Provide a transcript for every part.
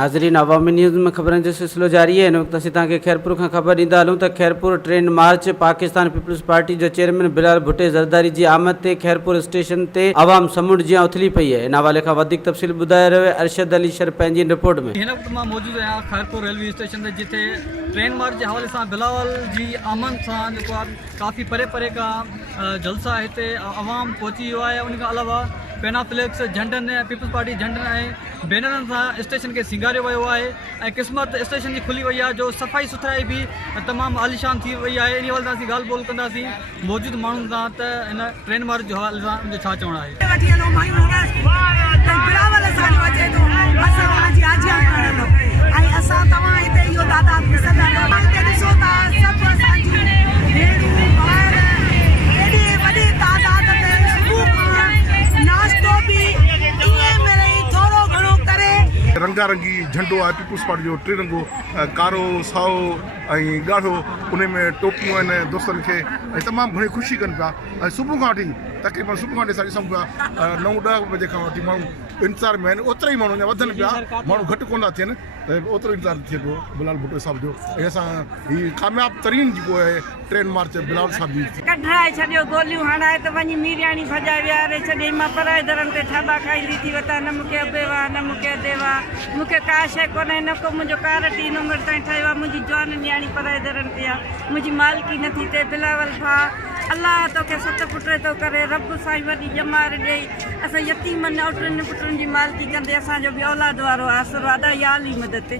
नाज़रीन, अवामी न्यूज़ में ख़बरनि जो सिलसिलो जारी है। इन वक़्तु असीं तव्हांखे खैरपुर खां ख़बर ॾींदा हलूं त खैरपुर ट्रेन मार्च पाकिस्तान पीपल्स पार्टी जो चेयरमैन बिलाल भुट्टे ज़रदारी जी आमद ते खैरपुर स्टेशन ते आवाम समुंड जीअं उथली पई आहे। इन हवाले खां वधीक तफ़सील ॿुधाए रहियो आहे अरशद अली शर पंहिंजी रिपोर्ट में। हिन वक़्तु मां मौजूदु आहियां खैरपुर रेलवे स्टेशन ते, जिथे ट्रेन मार्च जे हवाले सां बिलावल जी आमद सां जेको आहे काफ़ी परे परे खां जलसा हिते आवाम पहुची वियो आहे। उन खां अलावा पेनाफ्लेक्स झंडनि पीपल्स पार्टी झंडनि ऐं बैनरनि सां स्टेशन खे सिंगारियो वियो आहे ऐं क़िस्मत स्टेशन जी खुली वई आहे, जो सफ़ाई सुथराई बि तमामु आलिशान थी वई आहे। इन हवाले सां असीं ॻाल्हि ॿोल कंदासीं मौजूदु माण्हुनि सां त हिन ट्रेन मार्च जे हवाले सां उनजो छा चवणु आहे। रंगारंगी झंडो आहे पीपल्स पार्टी जो टिरंगो, कारो साओ ऐं ॻाढ़ो, उन में टोपियूं आहिनि दोस्तनि खे ऐं तमामु घणी ख़ुशी कनि पिया। ऐं सुबुह खां वठी तक़रीबन सुबुह खां वठी असां ॾिसूं पिया 9-10 बजे खां वठी माण्हू इंतज़ार में आहिनि। ओतिरा ई माण्हू अञा वधनि पिया, माण्हू घटि कोन था थियनि, त ओतिरो इंतज़ारु थिए पियो बिलाल भुट्टे साहिब जो। ऐं असां हीअ कामयाबु तरीन जेको आहे ट्रेन मार्च बिलाल साहिब जी कढाए छॾियो, गोलियूं हणाए त वञी मीरियाणी भॼाए विहारे छॾे। मां पराए दरनि ते थाॿा खाईंदी थी वठां, न मूंखे अबेवा न मूंखे देवा, मूंखे का शइ कोन्हे, न को मुंहिंजो कार टी नंबर ताईं ठहियो आहे। मुंहिंजी जवान न्याणी पराए दरनि ते आहे, मुंहिंजी मालकी नथी थिए। बिलावल भाउ, अलाह तोखे 7 पुट थो करे, रब साईं वॾी ॼमार ॾेई असां यतीमनि औटनि पुटनि जी मालकी कंदे असांजो बि औलाद वारो आशीर्वाद आहे। या अली मदद ते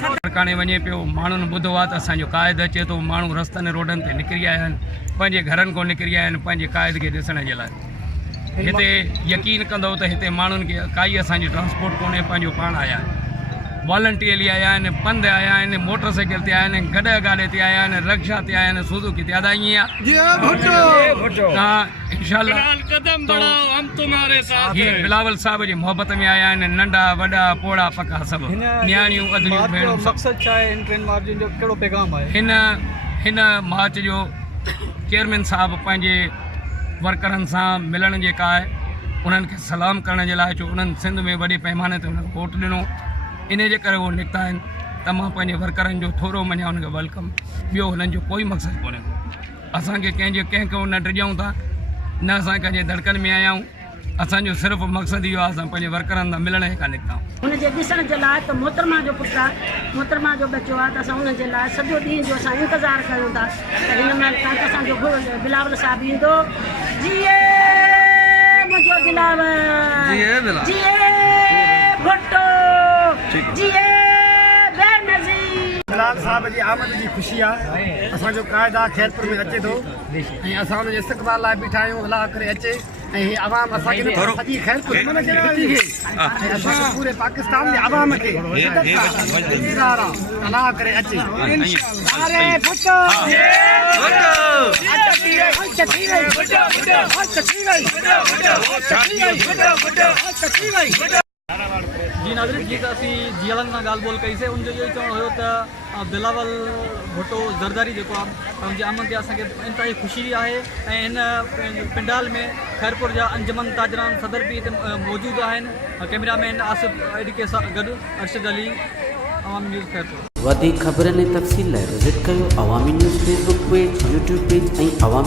सरकाणे वञे पियो, माण्हुनि ॿुधो आहे त असांजो क़ाइद अचे थो, माण्हू रस्तनि रोडनि ते निकिरी आया आहिनि, पंहिंजे घरनि खां निकिरी आया आहिनि पंहिंजे क़ाइद खे ॾिसण जे लाइ। हिते यकीन कंदो त हिते माण्हुनि खे काई असांजी ट्रांसपोर्ट कोन्हे, पंहिंजो पाण आया आहिनि, वॉलंटियरली आया आहिनि, पंधु आया आहिनि, मोटरसाइकिल ते आया आहिनि, गॾु गाॾे ते आया आहिनि, रिक्शा ते आया आहिनि, सुज़ुकी ते अदा ईअं आहे। इंशाअल्लाह बिलावल साहिब जी मोहबत में आया आहिनि, नंढा वॾा पोड़ा पका सभु, न्याणियूं अदरियूं भेणूं। मक़सदु छा आहे हिन ट्रेन मार्च जो, कहिड़ो पैगाम आहे? हिन मार्च जो चेयरमैन साहिबु पंहिंजे वर्करनि सां मिलण जेका आहे उन्हनि खे सलाम करण जे लाइ, छो उन्हनि सिंध में वॾे पैमाने ते उन्हनि वोट ॾिनो, इन जे करे उहे निकिता आहिनि। त मां पंहिंजे वर्करनि जो थोरो मञा उनखे वेलकम, ॿियो हुननि जो कोई मक़सदु कोन्हे। असांखे कंहिंखे न डिॼूं था, न असां कंहिंजे धड़कनि में आया आहियूं, असांजो सिर्फ़ु मक़सदु इहो आहे असां पंहिंजे वर्करनि सां मिलण खां निकिता आहियूं। हुनजे ॾिसण जे लाइ त मोहतरमा जो पुटु आहे, मोहतरमा जो बचो आहे, त असां हुनजे लाइ सॼो ॾींहं जो असां इंतज़ारु कयूं था त हिन महिल तव्हां असांजो बिलावल साहिबु ईंदो। जीए मुंहिंजो बिलावल, जीए भुट्टो, जीए बिलाल साहिब जी आमद जी ख़ुशी आहे। असांजो क़ाइद आहे खैरपुर में अचे थो ऐं असां हुनजे इस्तक़बाल लाइ बीठा आहियूं, अलाह करे अचे ऐं हीअ आवाम असांखे सॼी खैरपुर ऐं असांखे पूरे पाकिस्तान जे आवाम खे अलाह करे अचे। जी नाज़रीन, जीअं त असीं जीअलनि सां ॻाल्हि ॿोल कईसीं, उनजो इहो ई चवणु हुयो त बिलावल भुट्टो ज़रदारी जेको आहे उनजी आमद ते असांखे इंतिहाई ख़ुशी आहे। ऐं हिन पिंडाल में खैरपुर जा अंजमन ताजरान सदर बि हिते मौजूदु आहिनि। कैमरामैन आसिफ एडिके सां गॾु अरशद अली, अवामी न्यूज़ खैरपुर। वधीक ख़बरनि ऐं तफ़सील लाइ विज़िट कयो अवामी news Facebook page, YouTube page ऐं अवामी